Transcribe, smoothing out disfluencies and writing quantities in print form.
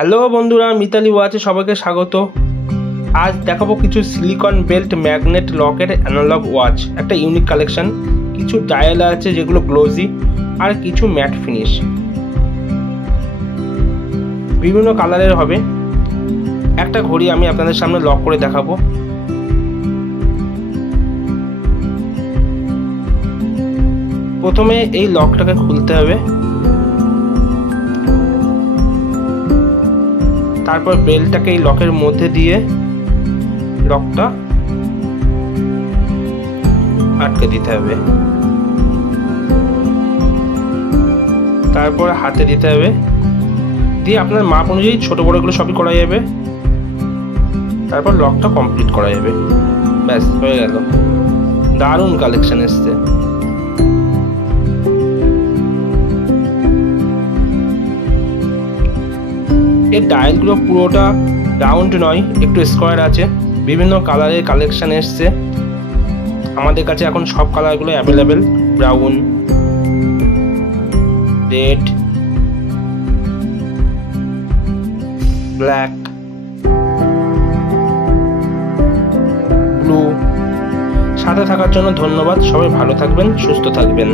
Hello বন্ধুরা, মিতালি ওয়াচে সবাইকে স্বাগত। আজ দেখাবো কিছু সিলিকন বেল্ট ম্যাগনেট লকের অ্যানালগ ওয়াচ। একটা ইউনিক কালেকশন। কিছু ডায়াল আছে যেগুলো গ্লোজি আর কিছু ম্যাট ফিনিশ, বিভিন্ন কালারের হবে। একটা ঘড়ি আমি আপনাদের সামনে লক করে দেখাবো। প্রথমে এই লকটাকে খুলতে হবে, তারপর বেলটাকে এই লকের মধ্যে দিয়ে লকটা আটকে দিতে হবে, তারপর হাতে দিতে হবে, দিয়ে আপনার মাপ অনুযায়ী ছোট বড়গুলো সবই করা যাবে। তারপর লকটা কমপ্লিট করা যাবে। ব্যাস হয়ে গেল। দারুণ কালেকশন এসছে। এই ডায়ালগুলো পুরোটা রাউন্ড নয়, একটু স্কোয়ার আছে। বিভিন্ন কালারের কালেকশন এসছে আমাদের কাছে। এখন সব কালারগুলো available. Brown, red, black, blue. সাথে থাকার জন্য ধন্যবাদ। সবাই ভালো থাকবেন, সুস্থ থাকবেন।